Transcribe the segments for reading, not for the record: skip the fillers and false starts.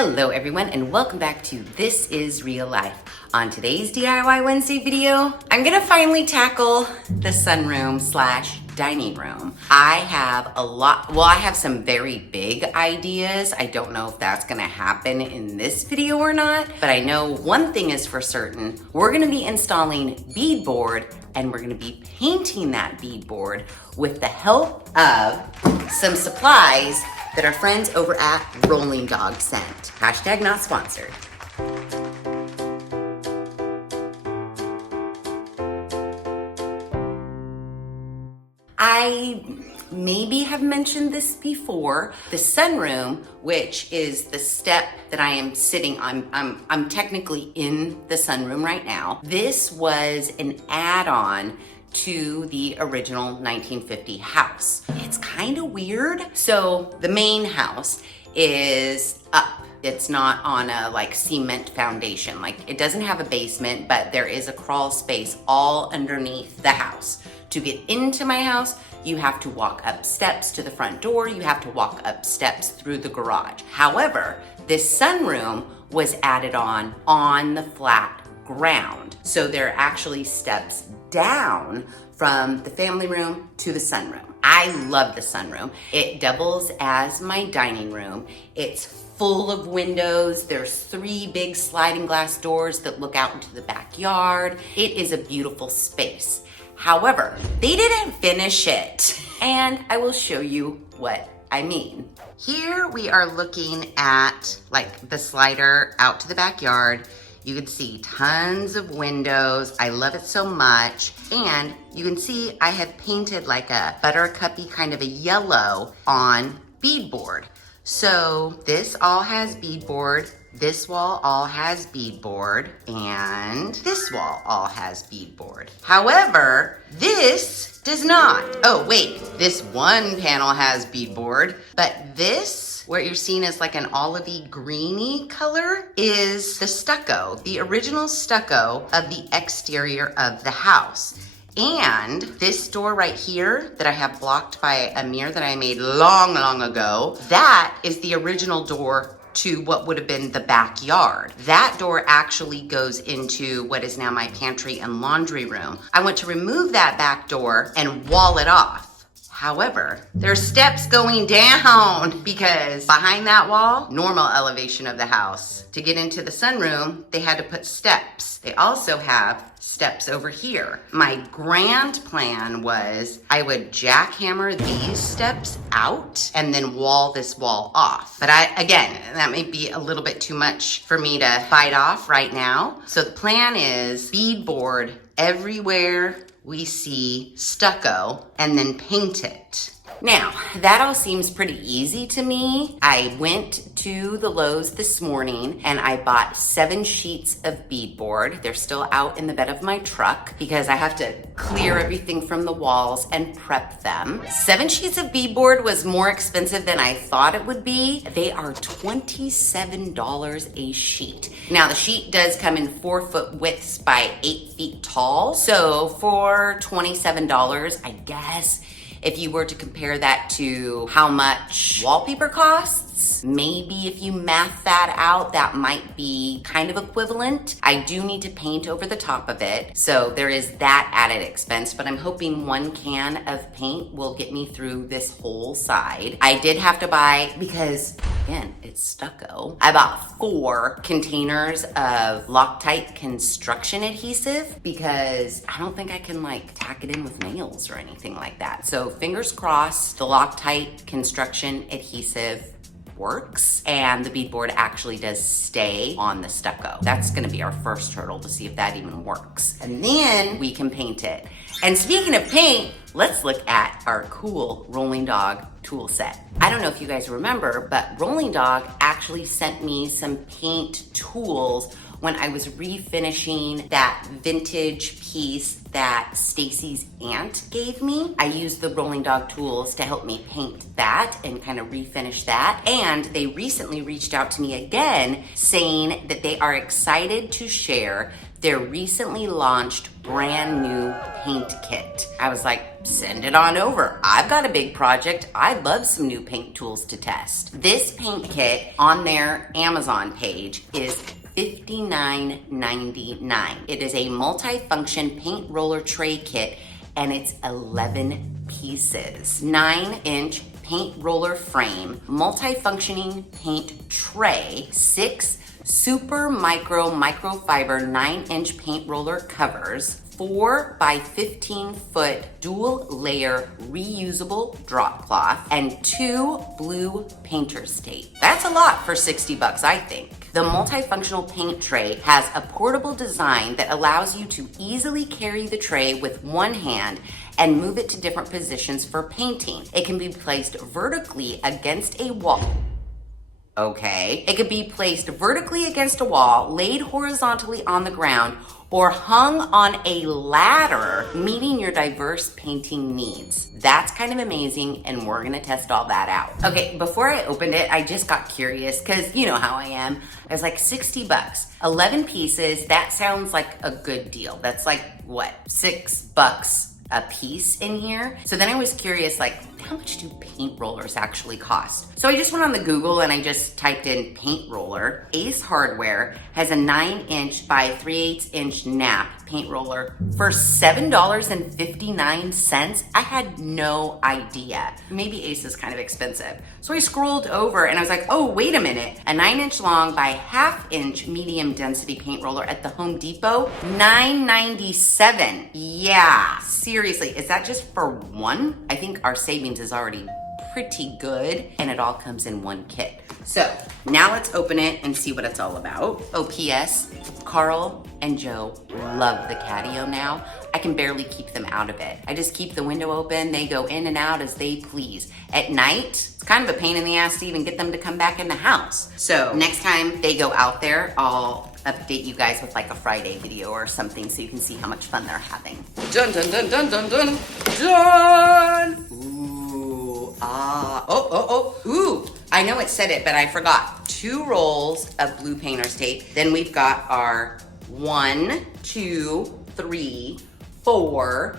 Hello everyone and welcome back to This Is Real Life. On today's DIY Wednesday video, I'm gonna finally tackle the sunroom / dining room. I have some very big ideas. I don't know if that's gonna happen in this video or not, but I know one thing is for certain. We're gonna be installing beadboard and we're gonna be painting that beadboard with the help of some supplies that our friends over at RollingDog sent. Hashtag not sponsored. I maybe have mentioned this before. The sunroom, which is the step that I am sitting on, I'm technically in the sunroom right now. This was an add-on to the original 1950 house. It's kind of weird. So the main house is up. It's not on a cement foundation. It doesn't have a basement, but there is a crawl space all underneath the house. To get into my house, you have to walk up steps to the front door. You have to walk up steps through the garage. However, this sunroom was added on the flat ground. So there are actually steps down from the family room to the sunroom. I love the sunroom. It doubles as my dining room. It's full of windows. There's 3 big sliding glass doors that look out into the backyard. It is a beautiful space. However, they didn't finish it, and I will show you what I mean. Here we are looking at the slider out to the backyard. You can see tons of windows. I love it so much. And you can see I have painted a buttercuppy kind of a yellow on beadboard. So this all has beadboard. This wall all has beadboard, and this wall all has beadboard. However, this does not. Oh wait, this one panel has beadboard, but this, what you're seeing as an olivey greeny color, is the stucco, the original stucco of the exterior of the house. And this door right here that I have blocked by a mirror that I made long ago, that is the original door to what would have been the backyard. That door actually goes into what is now my pantry and laundry room. I went to remove that back door and wall it off. However, there's steps going down because behind that wall, normal elevation of the house. To get into the sunroom, they had to put steps. They also have steps over here. My grand plan was I would jackhammer these steps out and then wall this wall off. But again, that may be a little bit too much for me to fight off right now. So the plan is beadboard everywhere we see stucco and then paint it. Now, that all seems pretty easy to me. I went to the Lowe's this morning and I bought 7 sheets of beadboard. They're still out in the bed of my truck because I have to clear everything from the walls and prep them. 7 sheets of beadboard was more expensive than I thought it would be. They are $27 a sheet. Now, the sheet does come in 4-foot widths by 8 feet tall. So for $27, I guess, if you were to compare that to how much wallpaper costs, maybe if you math that out, that might be kind of equivalent. I do need to paint over the top of it, so there is that added expense, but I'm hoping 1 can of paint will get me through this whole side. I did have to buy, because again, it's stucco, I bought 4 containers of Loctite construction adhesive because I don't think I can tack it in with nails or anything like that. So fingers crossed the Loctite construction adhesive works and the beadboard actually does stay on the stucco. That's gonna be our first hurdle to see if that even works. And then we can paint it. And speaking of paint, let's look at our cool RollingDog tool set. I don't know if you guys remember, but RollingDog actually sent me some paint tools when I was refinishing that vintage piece that Stacy's aunt gave me. I used the RollingDog Tools to help me paint that and kind of refinish that. And they recently reached out to me again saying that they are excited to share their recently launched brand new paint kit. I was like, send it on over. I've got a big project. I'd love some new paint tools to test. This paint kit on their Amazon page is $59.99. It is a multifunction paint roller tray kit and it's 11 pieces. 9-inch paint roller frame, multifunctioning paint tray, 6 super microfiber 9-inch paint roller covers, 4 by 15 foot dual layer reusable drop cloth, and 2 blue painter's tape. That's a lot for 60 bucks, I think. The multifunctional paint tray has a portable design that allows you to easily carry the tray with one hand and move it to different positions for painting. It can be placed vertically against a wall. Okay. It could be placed vertically against a wall, laid horizontally on the ground, or hung on a ladder, meeting your diverse painting needs. That's kind of amazing, and we're gonna test all that out. Okay, before I opened it, I just got curious, because you know how I am. I was like, 60 bucks, 11 pieces, that sounds like a good deal. That's like, what, $6 a piece in here? So then I was curious, like, how much do paint rollers actually cost? So I just went on the Google and I just typed in paint roller. Ace Hardware has a 9-inch by 3/8 inch nap paint roller for $7.59. I had no idea. Maybe Ace is kind of expensive. So I scrolled over and I was like, oh, wait a minute. A 9-inch long by 1/2 inch medium density paint roller at the Home Depot, $9.97. Yeah, seriously, is that just for one? I think our savings is already pretty good, and it all comes in one kit. So now let's open it and see what it's all about. Oh, P.S. Carl and Joe love the catio now. I can barely keep them out of it. I just keep the window open. They go in and out as they please. At night, it's kind of a pain in the ass to even get them to come back in the house. So next time they go out there, I'll update you guys with like a Friday video or something so you can see how much fun they're having. Dun, dun, dun, dun, dun, dun, dun! Ooh, ooh. I know it said it, but I forgot. 2 rolls of blue painter's tape. Then we've got our 1, 2, 3, 4,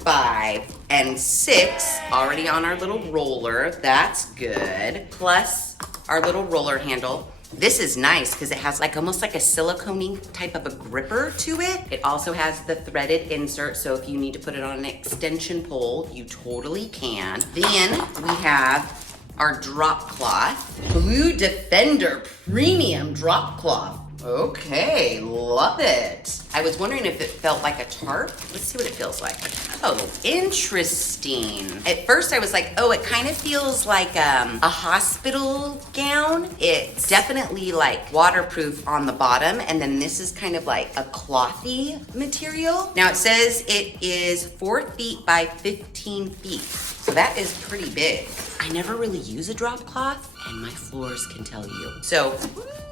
5, and 6 already on our little roller. That's good. Plus our little roller handle. This is nice because it has like almost like a silicone type of a gripper to it. It also has the threaded insert, so if you need to put it on an extension pole, you totally can. Then we have our drop cloth, Blue Defender Premium Drop Cloth. Okay, love it. I was wondering if it felt like a tarp. Let's see what it feels like. Oh, interesting. At first I was like, oh, it kind of feels like a hospital gown. It's definitely like waterproof on the bottom, and then this is kind of like a clothy material. Now it says it is 4 feet by 15 feet. So that is pretty big. I never really use a drop cloth, and my floors can tell you. So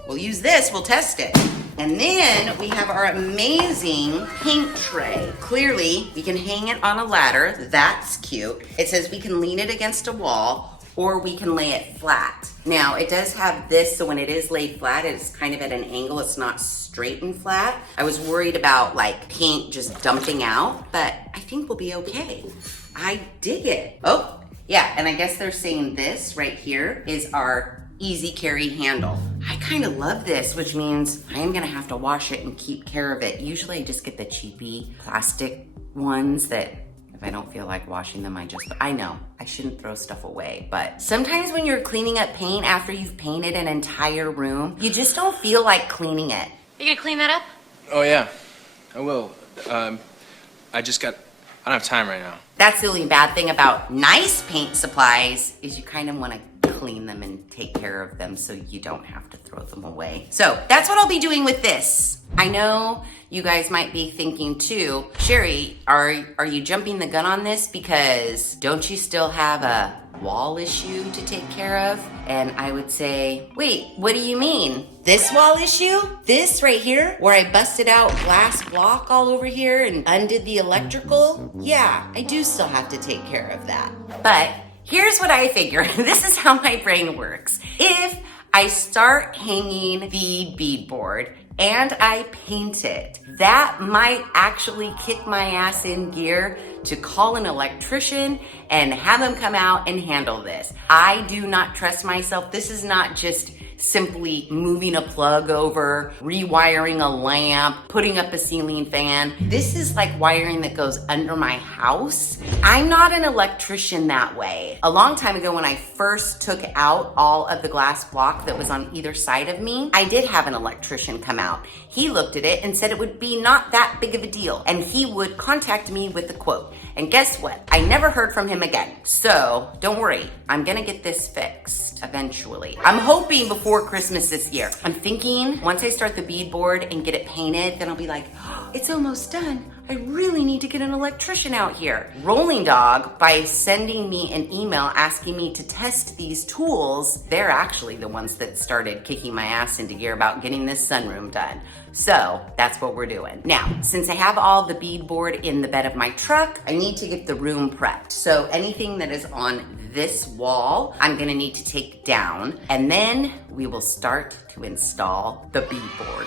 we'll use this, we'll test it. And then we have our amazing paint tray. Clearly, we can hang it on a ladder. That's cute. It says we can lean it against a wall or we can lay it flat. Now, it does have this, so when it is laid flat, it's kind of at an angle. It's not straight and flat. I was worried about like paint just dumping out, but I think we'll be okay. I dig it. Oh, yeah, and I guess they're saying this right here is our easy carry handle. I kind of love this, which means I am gonna have to wash it and keep care of it. Usually I just get the cheapy plastic ones that if I don't feel like washing them, I know I shouldn't throw stuff away, but sometimes when you're cleaning up paint after you've painted an entire room, you just don't feel like cleaning it. You gonna clean that up? Oh yeah, I will. I don't have time right now. That's the only bad thing about nice paint supplies is you kind of want to clean them and take care of them so you don't have to throw them away. So that's what I'll be doing with this. I know you guys might be thinking too, Sheri, are you jumping the gun on this because don't you still have a wall issue to take care of. And I would say, wait, what do you mean? This wall issue? This right here, where I busted out glass block all over here and undid the electrical? Yeah, I do still have to take care of that. But here's what I figure. This is how my brain works. If I start hanging the beadboard and I paint it, that might actually kick my ass in gear to call an electrician and have him come out and handle this. I do not trust myself. This is not just simply moving a plug over, rewiring a lamp, putting up a ceiling fan. This is like wiring that goes under my house. I'm not an electrician that way. A long time ago when I first took out all of the glass block that was on either side of me, I did have an electrician come out. He looked at it and said it would be not that big of a deal and he would contact me with a quote. And guess what? I never heard from him again. So don't worry, I'm gonna get this fixed eventually. I'm hoping before Christmas this year. I'm thinking once I start the beadboard and get it painted, then I'll be like, oh, it's almost done. I really need to get an electrician out here. RollingDog, by sending me an email asking me to test these tools, they're actually the ones that started kicking my ass into gear about getting this sunroom done. So that's what we're doing. Now, since I have all the beadboard in the bed of my truck, I need to get the room prepped. So anything that is on this wall, I'm gonna need to take down, and then we will start to install the beadboard.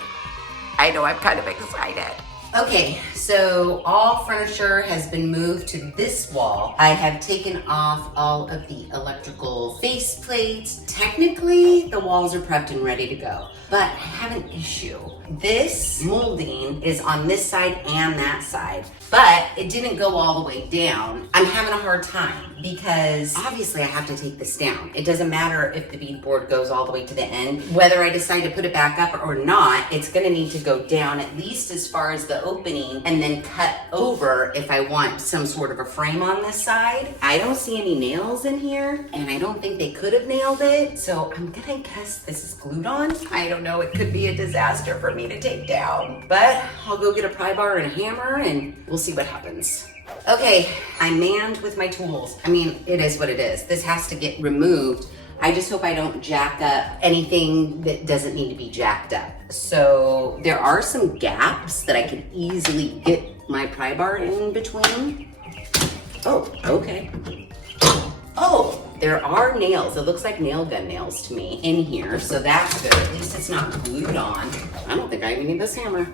I know, I'm kind of excited. Okay, so all furniture has been moved to this wall. I have taken off all of the electrical face plates. Technically, the walls are prepped and ready to go, but I have an issue. This molding is on this side and that side, but it didn't go all the way down. I'm having a hard time because obviously I have to take this down. It doesn't matter if the beadboard goes all the way to the end. Whether I decide to put it back up or not, it's gonna need to go down at least as far as the opening and then cut over if I want some sort of a frame on this side. I don't see any nails in here and I don't think they could have nailed it. So I'm gonna guess this is glued on. I don't know, it could be a disaster for me to take down, but I'll go get a pry bar and a hammer and we'll see what happens. Okay, I'm manned with my tools. I mean, it is what it is. This has to get removed. I just hope I don't jack up anything that doesn't need to be jacked up. So there are some gaps that I could easily get my pry bar in between. Oh, okay. Oh, there are nails. It looks like nail gun nails to me in here, so that's good. At least it's not glued on. I don't think I even need this hammer.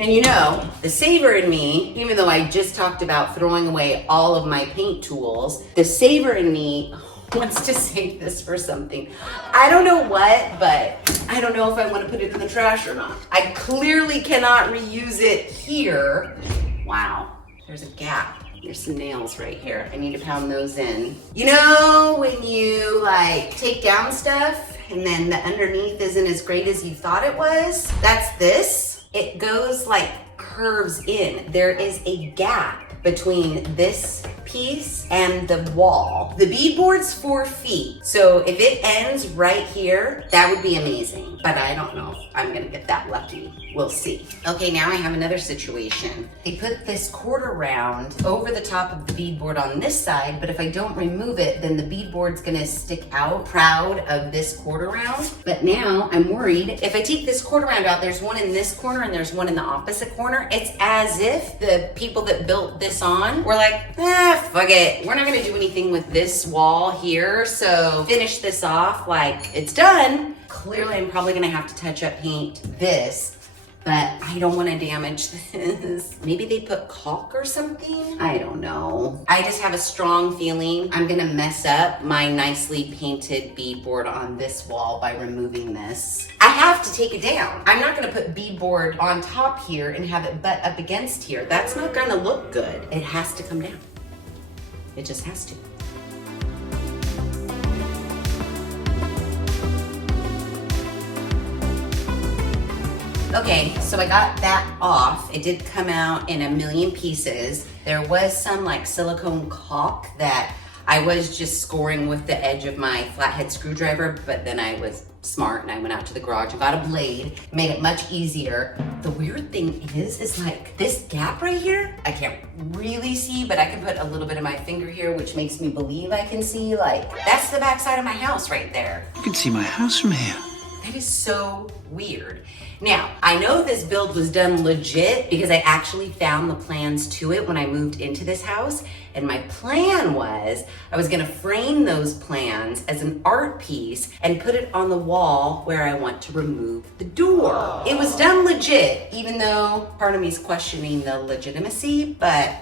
And you know, the saver in me, even though I just talked about throwing away all of my paint tools, the saver in me wants to save this for something. I don't know what, but I don't know if I want to put it in the trash or not. I clearly cannot reuse it here. Wow, there's a gap. There's some nails right here. I need to pound those in. You know when you like take down stuff and then the underneath isn't as great as you thought it was? That's this. It goes like curves in. There is a gap between this piece and the wall. The beadboard's 4 feet. So if it ends right here, that would be amazing. But I don't know if I'm gonna get that lucky. We'll see. Okay, now I have another situation. They put this quarter round over the top of the beadboard on this side, but if I don't remove it, then the beadboard's gonna stick out proud of this quarter round. But now I'm worried, if I take this quarter round out, there's one in this corner and there's one in the opposite corner. It's as if the people that built this on were like, fuck it. We're not gonna do anything with this wall here, so finish this off like it's done. Clearly, I'm probably gonna have to touch up paint this, but I don't wanna damage this. Maybe they put caulk or something? I don't know. I just have a strong feeling I'm gonna mess up my nicely painted beadboard on this wall by removing this. I have to take it down. I'm not gonna put beadboard on top here and have it butt up against here. That's not gonna look good. It has to come down. It just has to. Okay, so I got that off. It did come out in a million pieces. There was some like silicone caulk that I was just scoring with the edge of my flathead screwdriver, but then I was smart and I went out to the garage and got a blade, made it much easier. The weird thing is like this gap right here, I can't really see, but I can put a little bit of my finger here, which makes me believe I can see. Like, that's the back side of my house right there. You can see my house from here. That is so weird. Now, I know this build was done legit because I actually found the plans to it when I moved into this house. And my plan was I was gonna frame those plans as an art piece and put it on the wall where I want to remove the door. It was done legit, even though part of me is questioning the legitimacy, but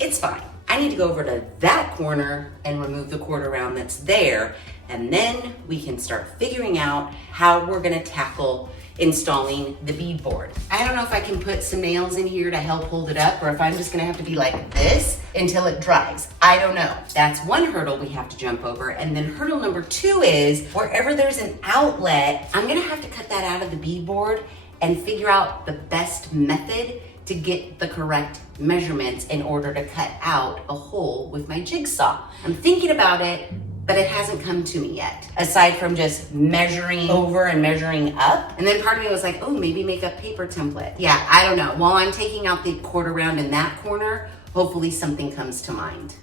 it's fine. I need to go over to that corner and remove the quarter round that's there, and then we can start figuring out how we're gonna tackle installing the beadboard. I don't know if I can put some nails in here to help hold it up, or if I'm just gonna have to be like this until it dries. I don't know. That's one hurdle we have to jump over. And then hurdle number 2 is wherever there's an outlet, I'm gonna have to cut that out of the beadboard and figure out the best method to get the correct measurements in order to cut out a hole with my jigsaw. I'm thinking about it, but it hasn't come to me yet, aside from just measuring over and measuring up. And then part of me was like, oh, maybe make a paper template. Yeah, I don't know. While I'm taking out the quarter round in that corner, hopefully something comes to mind.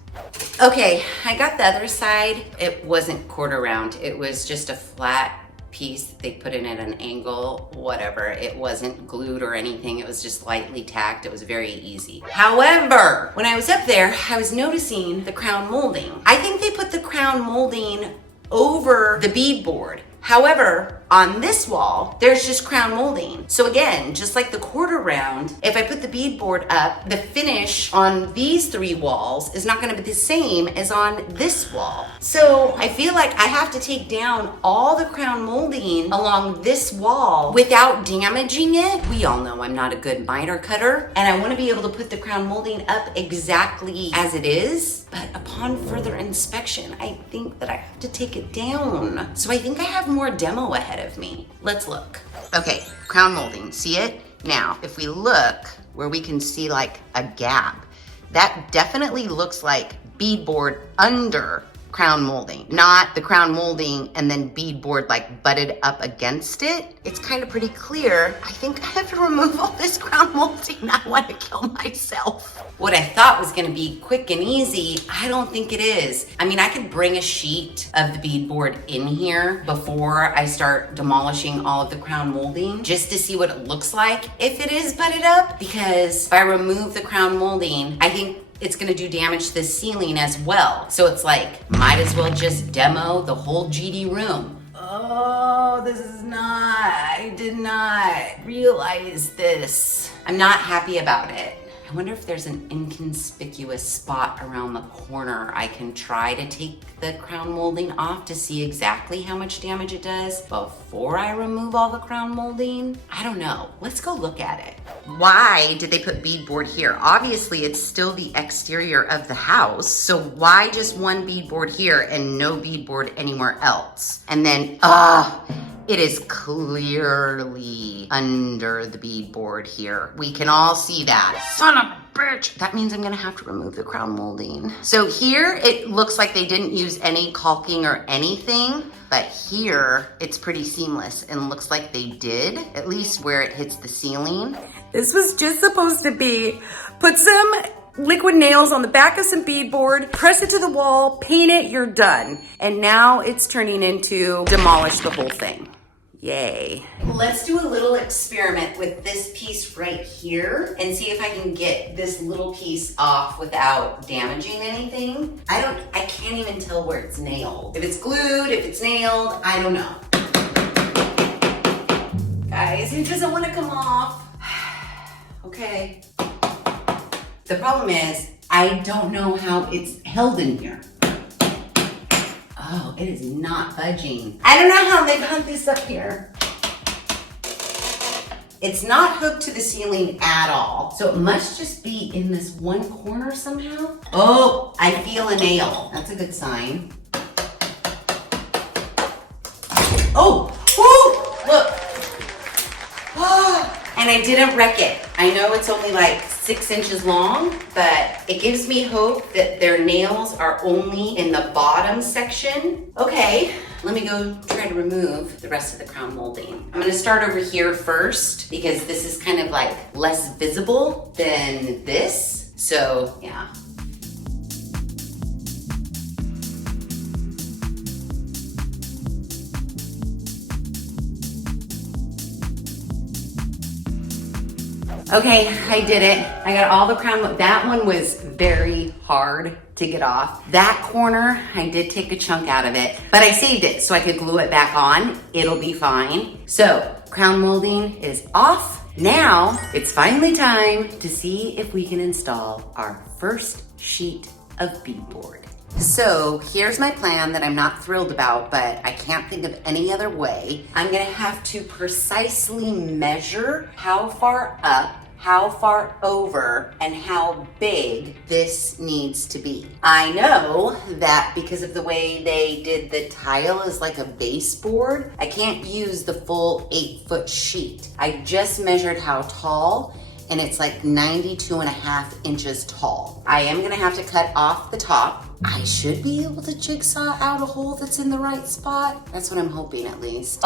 Okay, I got the other side. It wasn't quarter round. It was just a flat piece that they put in at an angle, whatever. It wasn't glued or anything. It was just lightly tacked. It was very easy. However, when I was up there, I was noticing the crown molding. I think they put the crown molding over the beadboard. However, on this wall, there's just crown molding. So again, just like the quarter round, if I put the beadboard up, the finish on these 3 walls is not gonna be the same as on this wall. So I feel like I have to take down all the crown molding along this wall without damaging it. We all know I'm not a good miter cutter, and I wanna be able to put the crown molding up exactly as it is. But upon further inspection, I think that I have to take it down. So I think I have more demo ahead of me. Let's look. Okay, crown molding, see it? Now, if we look where we can see like a gap, that definitely looks like beadboard under crown molding, not the crown molding and then beadboard like butted up against it. It's kind of pretty clear. I think I have to remove all this crown molding. I want to kill myself. What I thought was gonna be quick and easy, I don't think it is. I mean, I could bring a sheet of the beadboard in here before I start demolishing all of the crown molding just to see what it looks like if it is butted up, because if I remove the crown molding, I think it's gonna do damage to the ceiling as well. So it's like, might as well just demo the whole GD room. Oh, this is not, I did not realize this. I'm not happy about it. I wonder if there's an inconspicuous spot around the corner I can try to take the crown molding off to see exactly how much damage it does before I remove all the crown molding. I don't know. Let's go look at it. Why did they put beadboard here? Obviously, it's still the exterior of the house. So why just one beadboard here and no beadboard anywhere else? And then, it is clearly under the beadboard here. We can all see that. Son of a bitch. That means I'm gonna have to remove the crown molding. So here, it looks like they didn't use any caulking or anything, but here, it's pretty seamless and looks like they did, at least where it hits the ceiling. This was just supposed to be, put some liquid nails on the back of some beadboard, press it to the wall, paint it, you're done. And now it's turning into demolish the whole thing. Yay. Let's do a little experiment with this piece right here and see if I can get this little piece off without damaging anything. I can't even tell where it's nailed. If it's glued, if it's nailed, I don't know. Guys, it doesn't want to come off. Okay. The problem is, I don't know how it's held in here. Oh, it is not budging. I don't know how they've hung this up here. It's not hooked to the ceiling at all. So it must just be in this one corner somehow. Oh, I feel a nail. That's a good sign. Oh, woo, look. Oh, and I didn't wreck it. I know it's only like 6 inches long, but it gives me hope that their nails are only in the bottom section. Okay, let me go try to remove the rest of the crown molding. I'm gonna start over here first because this is kind of like less visible than this. So yeah. Okay, I did it. I got all the crown. That one was very hard to get off. That corner, I did take a chunk out of it, but I saved it so I could glue it back on. It'll be fine. So, crown molding is off. Now, it's finally time to see if we can install our first sheet of beadboard. So here's my plan that I'm not thrilled about, but I can't think of any other way. I'm gonna have to precisely measure how far up, how far over, and how big this needs to be. I know that because of the way they did the tile as like a baseboard, I can't use the full 8-foot sheet. I just measured how tall, and it's like 92.5 inches tall. I am gonna have to cut off the top. I should be able to jigsaw out a hole that's in the right spot. That's what I'm hoping, at least.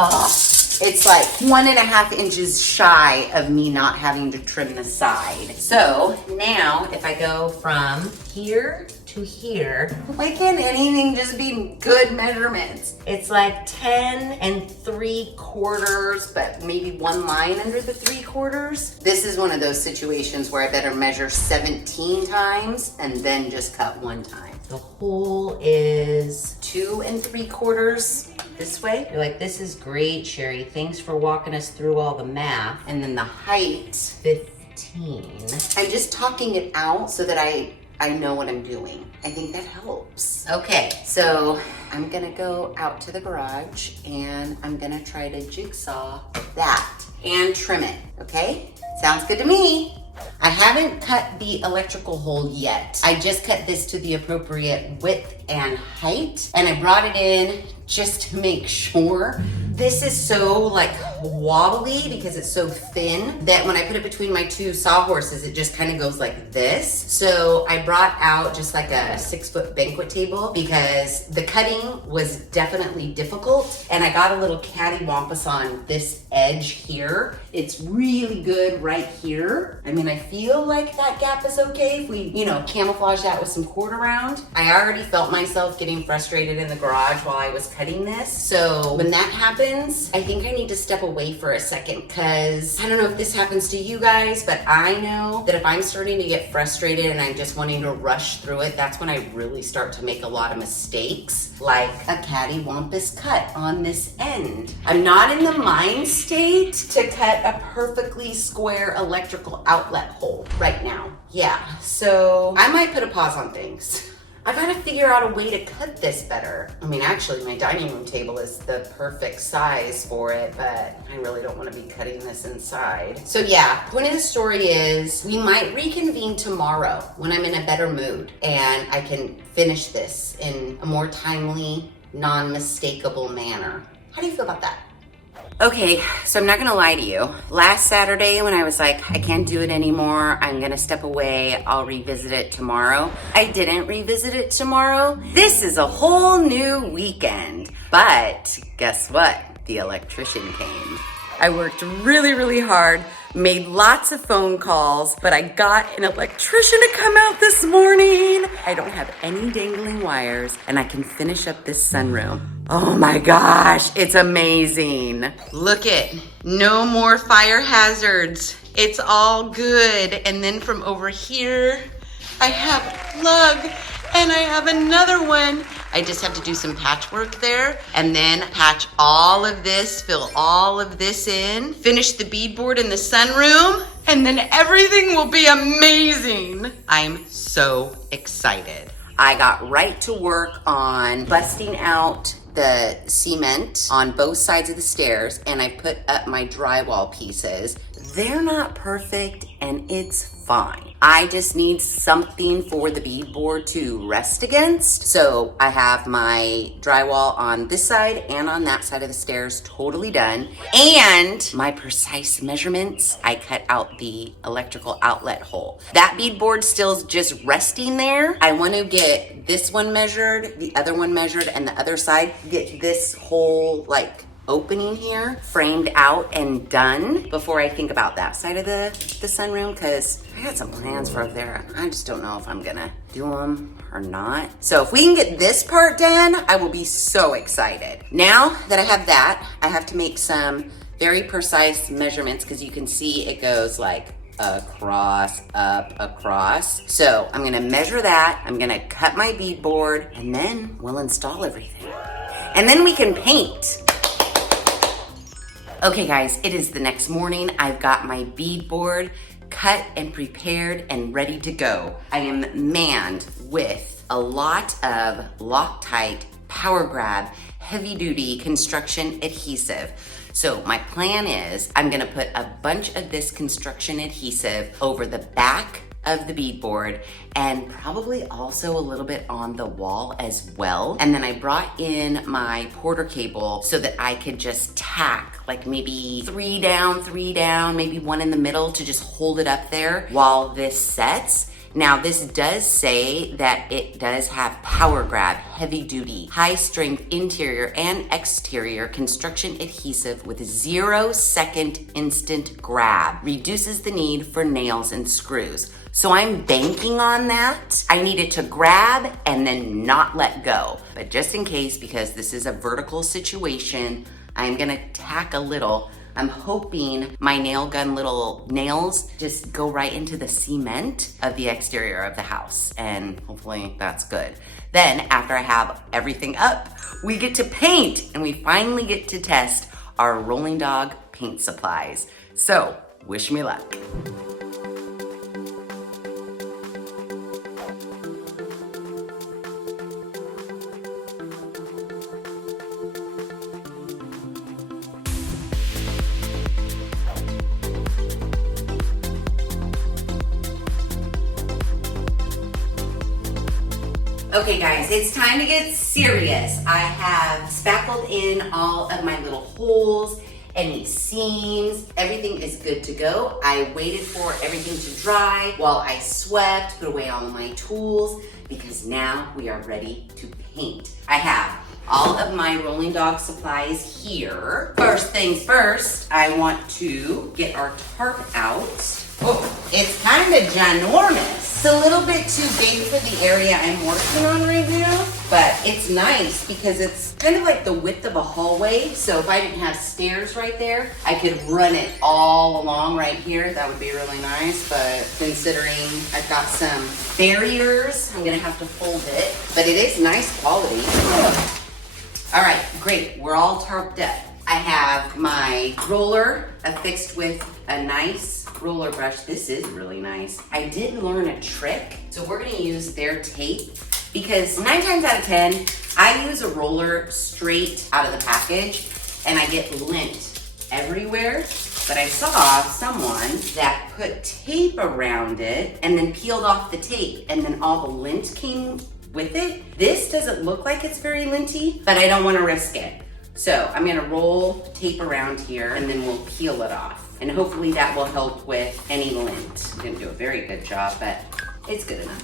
It's like 1.5 inches shy of me not having to trim the side. So now if I go from here to here, why can't anything just be good measurements? It's like 10 3/4, but maybe one line under the 3/4. This is one of those situations where I better measure 17 times and then just cut one time. The hole is 2 3/4 this way. You're like, this is great, Sheri. Thanks for walking us through all the math. And then the height, 15. I'm just talking it out so that I know what I'm doing. I think that helps. Okay, so I'm gonna go out to the garage and I'm gonna try to jigsaw that and trim it, okay? Sounds good to me. I haven't cut the electrical hole yet. I just cut this to the appropriate width and height, and I brought it in just to make sure. This is so like wobbly because it's so thin that when I put it between my two sawhorses, it just kind of goes like this. So I brought out just like a 6-foot banquet table because the cutting was definitely difficult, and I got a little cattywampus on this edge here. It's really good right here. I mean, I feel like that gap is okay if we, camouflage that with some cord around. I already felt myself getting frustrated in the garage while I was cutting this. So when that happens, I think I need to step away for a second because I don't know if this happens to you guys, but I know that if I'm starting to get frustrated and I'm just wanting to rush through it, that's when I really start to make a lot of mistakes, like a cattywampus cut on this end. I'm not in the mind state to cut a perfectly square electrical outlet hole right now. Yeah, so I might put a pause on things. I gotta figure out a way to cut this better. I mean, actually, my dining room table is the perfect size for it, but I really don't want to be cutting this inside. So yeah, point of the story is we might reconvene tomorrow when I'm in a better mood and I can finish this in a more timely, non-mistakable manner. How do you feel about that? Okay, so I'm not gonna lie to you. Last Saturday when I was like, I can't do it anymore, I'm gonna step away, I'll revisit it tomorrow. I didn't revisit it tomorrow. This is a whole new weekend. But guess what? The electrician came. I worked really, really hard, made lots of phone calls, but I got an electrician to come out this morning. I don't have any dangling wires, and I can finish up this sunroom. Oh my gosh, it's amazing. Look it, no more fire hazards. It's all good. And then from over here, I have a plug, and I have another one. I just have to do some patchwork there and then patch all of this, fill all of this in, finish the beadboard in the sunroom, and then everything will be amazing. I'm so excited. I got right to work on busting out the cement on both sides of the stairs, and I put up my drywall pieces. They're not perfect, and it's fine. I just need something for the beadboard to rest against. So I have my drywall on this side and on that side of the stairs totally done. And my precise measurements, I cut out the electrical outlet hole. That beadboard still's just resting there. I want to get this one measured, the other one measured, and the other side, get this whole like opening here framed out and done before I think about that side of the sunroom, because I got some plans for over there and I just don't know if I'm gonna do them or not. So if we can get this part done, I will be so excited. Now that I have that, I have to make some very precise measurements, because you can see it goes like across, up, across. So I'm gonna measure that, I'm gonna cut my beadboard, and then we'll install everything. And then we can paint. Okay guys, it is the next morning. I've got my beadboard cut and prepared and ready to go. I am manned with a lot of Loctite Power Grab heavy duty construction adhesive. So my plan is I'm gonna put a bunch of this construction adhesive over the back of the beadboard and probably also a little bit on the wall as well. And then I brought in my Porter cable so that I could just tack like maybe 3 down, 3 down, maybe 1 in the middle to just hold it up there while this sets. Now this does say that it does have Power Grab heavy duty, high strength interior and exterior construction adhesive with 0-second instant grab, reduces the need for nails and screws. So I'm banking on that. I need it to grab and then not let go. But just in case, because this is a vertical situation, I'm gonna tack a little. I'm hoping my nail gun little nails just go right into the cement of the exterior of the house, and hopefully that's good. Then after I have everything up, we get to paint, and we finally get to test our RollingDog paint supplies. So wish me luck. Okay guys, it's time to get serious. I have spackled in all of my little holes, any seams, everything is good to go. I waited for everything to dry while I swept, put away all of my tools, because now we are ready to paint. I have all of my RollingDog supplies here. First things first, I want to get our tarp out. Oh, it's kind of ginormous. It's a little bit too big for the area I'm working on right now, but it's nice because it's kind of like the width of a hallway. So if I didn't have stairs right there, I could run it all along right here. That would be really nice, but considering I've got some barriers, I'm gonna have to fold it, but it is nice quality. All right, great, we're all tarped up. I have my roller affixed with a nice roller brush. This is really nice. I did learn a trick. So we're gonna use their tape, because 9 times out of 10, I use a roller straight out of the package and I get lint everywhere. But I saw someone that put tape around it and then peeled off the tape, and then all the lint came with it. This doesn't look like it's very linty, but I don't wanna risk it. So I'm gonna roll tape around here and then we'll peel it off. And hopefully that will help with any lint. I didn't do a very good job, but it's good enough.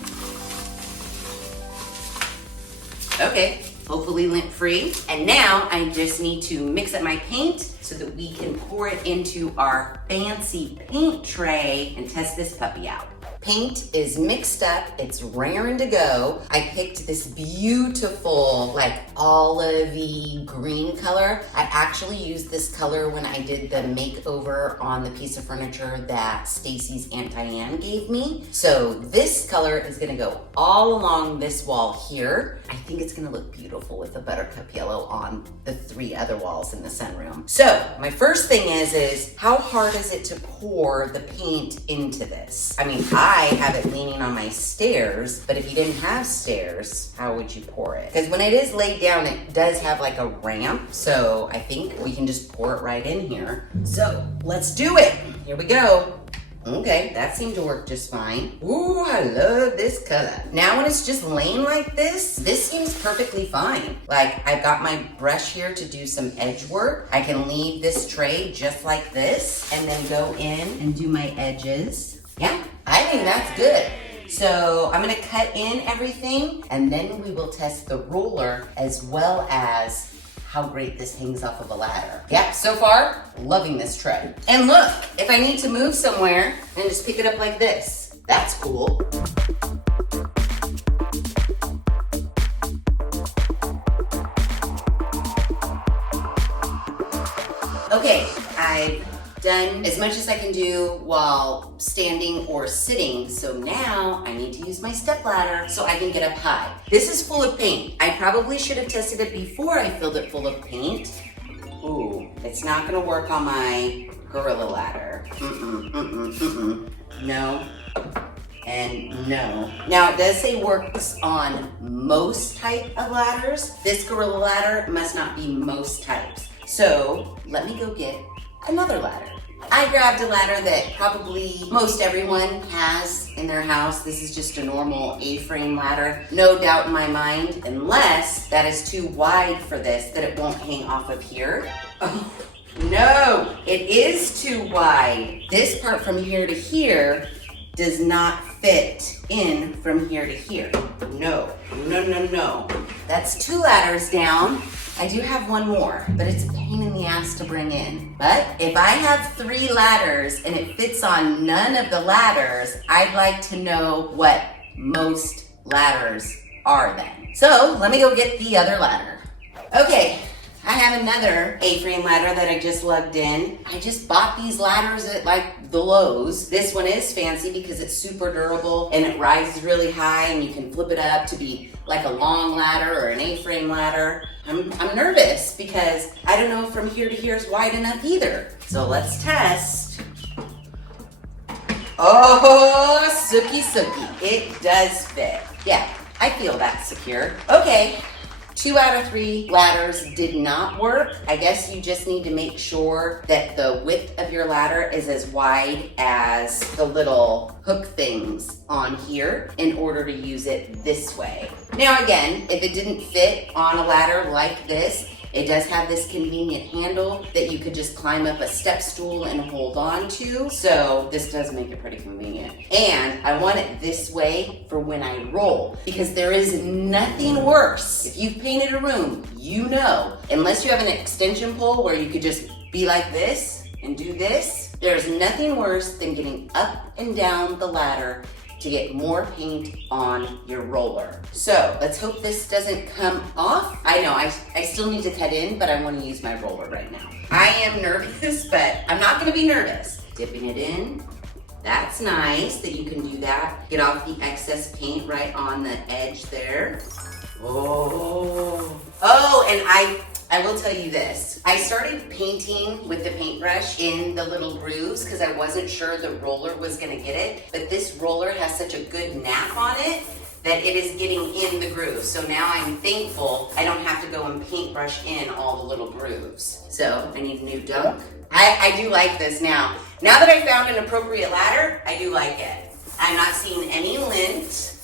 Okay, hopefully lint free. And now I just need to mix up my paint so that we can pour it into our fancy paint tray and test this puppy out. Paint is mixed up, it's raring to go. I picked this beautiful, like olivey green color. I actually used this color when I did the makeover on the piece of furniture that Stacy's Aunt Diane gave me. So this color is gonna go all along this wall here. I think it's gonna look beautiful with the buttercup yellow on the 3 other walls in the sunroom. So my first thing is how hard is it to pour the paint into this? I mean, I have it leaning on my stairs, but if you didn't have stairs, how would you pour it? Because when it is laid down, it does have like a ramp, so I think we can just pour it right in here. So let's do it. Here we go. Okay, that seemed to work just fine. Ooh, I love this color. Now when it's just laying like this seems perfectly fine. Like, I've got my brush here to do some edge work. I can leave this tray just like this and then go in and do my edges. Yeah, I think that's good. So I'm gonna cut in everything and then we will test the roller as well as how great this hangs off of a ladder. Yeah, so far, loving this tray. And look, if I need to move somewhere, and just pick it up like this. That's cool. Okay, I've done as much as I can do while standing or sitting. So now I need to use my step ladder so I can get up high. This is full of paint. I probably should have tested it before I filled it full of paint. Ooh, it's not gonna work on my gorilla ladder. No, and no. Now it does say works on most type of ladders. This gorilla ladder must not be most types. So let me go get another ladder. I grabbed a ladder that probably most everyone has in their house. This is just a normal A-frame ladder. No doubt in my mind, unless that is too wide for this, that it won't hang off of here. Oh, no, it is too wide. This part from here to here does not fit in from here to here. No, no, no, no. That's 2 ladders down. I do have one more, but it's a pain in the ass to bring in. But if I have 3 ladders and it fits on none of the ladders, I'd like to know what most ladders are then. So let me go get the other ladder. Okay, I have another A-frame ladder that I just lugged in. I just bought these ladders at like the Lowe's. This one is fancy because it's super durable and it rises really high and you can flip it up to be like a long ladder or an A-frame ladder. I'm nervous because I don't know if from here to here is wide enough either. So let's test. Oh, sookie sookie. It does fit. Yeah, I feel that secure. Okay. 2 out of 3 ladders did not work. I guess you just need to make sure that the width of your ladder is as wide as the little hook things on here in order to use it this way. Now again, if it didn't fit on a ladder like this, it does have this convenient handle that you could just climb up a step stool and hold on to. So this does make it pretty convenient. And I want it this way for when I roll, because there is nothing worse. If you've painted a room, you know, unless you have an extension pole where you could just be like this and do this, there's nothing worse than getting up and down the ladder to get more paint on your roller. So let's hope this doesn't come off. I know, I still need to cut in, but I want to use my roller right now. I am nervous, but I'm not gonna be nervous. Dipping it in. That's nice that you can do that. Get off the excess paint right on the edge there. Oh, and I will tell you this. I started painting with the paintbrush in the little grooves because I wasn't sure the roller was gonna get it, but this roller has such a good nap on it that it is getting in the grooves. So now I'm thankful I don't have to go and paintbrush in all the little grooves. So I need a new dunk. I do like this now. Now that I found an appropriate ladder, I do like it. I'm not seeing any lint.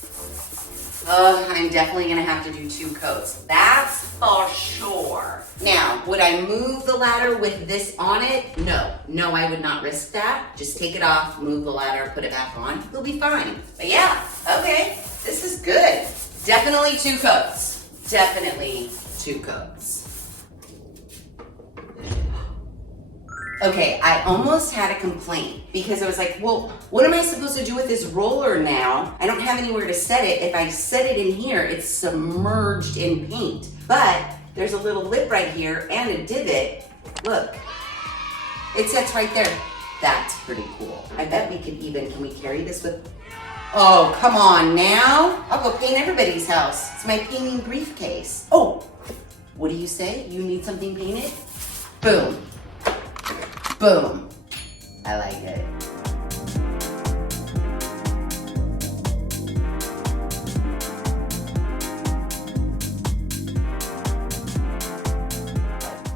Oh, I'm definitely gonna have to do 2 coats. That's for sure. Now, would I move the ladder with this on it? No, I would not risk that. Just take it off, move the ladder, put it back on. It'll be fine. But yeah, okay, this is good. Definitely 2 coats. Definitely 2 coats. Okay, I almost had a complaint because I was like, well, what am I supposed to do with this roller now? I don't have anywhere to set it. If I set it in here, it's submerged in paint. But there's a little lip right here and a divot. Look, it sets right there. That's pretty cool. I bet we could even, can we carry this with, oh, come on now. I'll go paint everybody's house. It's my painting briefcase. Oh, what do you say? You need something painted? Boom. Boom. I like it.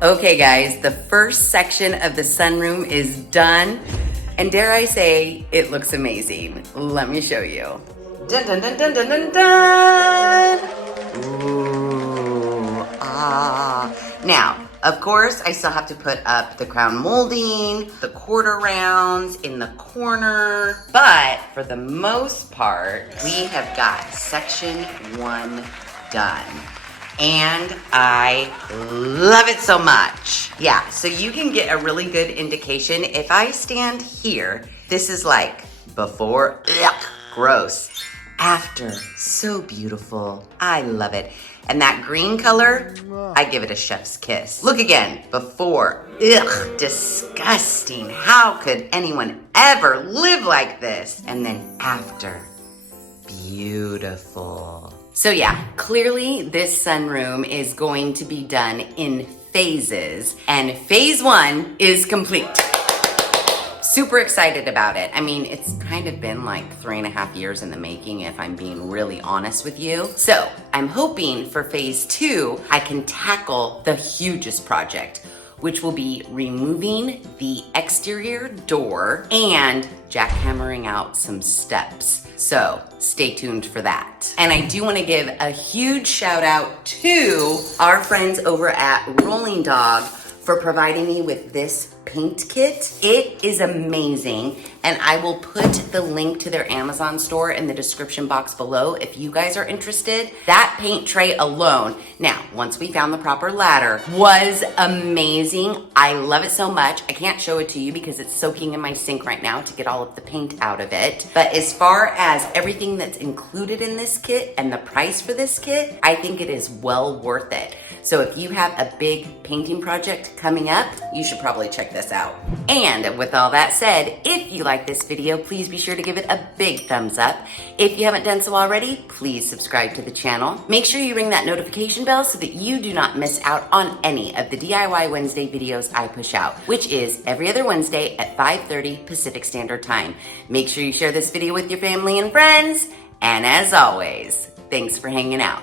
Okay guys, the first section of the sunroom is done. And dare I say, it looks amazing. Let me show you. Dun dun dun dun dun dun dun! Ooh, ah. Now, of course, I still have to put up the crown molding, the quarter rounds in the corner, but for the most part, we have got section 1 done. And I love it so much. Yeah, so you can get a really good indication. If I stand here, this is like before, ugh, gross. After, so beautiful. I love it. And that green color, I give it a chef's kiss. Look again, before, ugh, disgusting. How could anyone ever live like this? And then after, beautiful. So yeah, clearly this sunroom is going to be done in phases, and phase 1 is complete. Super excited about it. I mean, it's kind of been like 3.5 years in the making, if I'm being really honest with you. So I'm hoping for phase 2, I can tackle the hugest project, which will be removing the exterior door and jackhammering out some steps. So stay tuned for that. And I do want to give a huge shout out to our friends over at RollingDog for providing me with this paint kit. It is amazing, and I will put the link to their Amazon store in the description box below if you guys are interested. That paint tray alone, now, once we found the proper ladder, was amazing. I love it so much. I can't show it to you because it's soaking in my sink right now to get all of the paint out of it. But as far as everything that's included in this kit and the price for this kit, I think it is well worth it. So if you have a big painting project coming up, you should probably check this out. And with all that said, if you like this video, please be sure to give it a big thumbs up. If you haven't done so already, please subscribe to the channel. Make sure you ring that notification bell so that you do not miss out on any of the DIY Wednesday videos I push out, which is every other Wednesday at 5:30 Pacific Standard Time. Make sure you share this video with your family and friends. And as always, thanks for hanging out.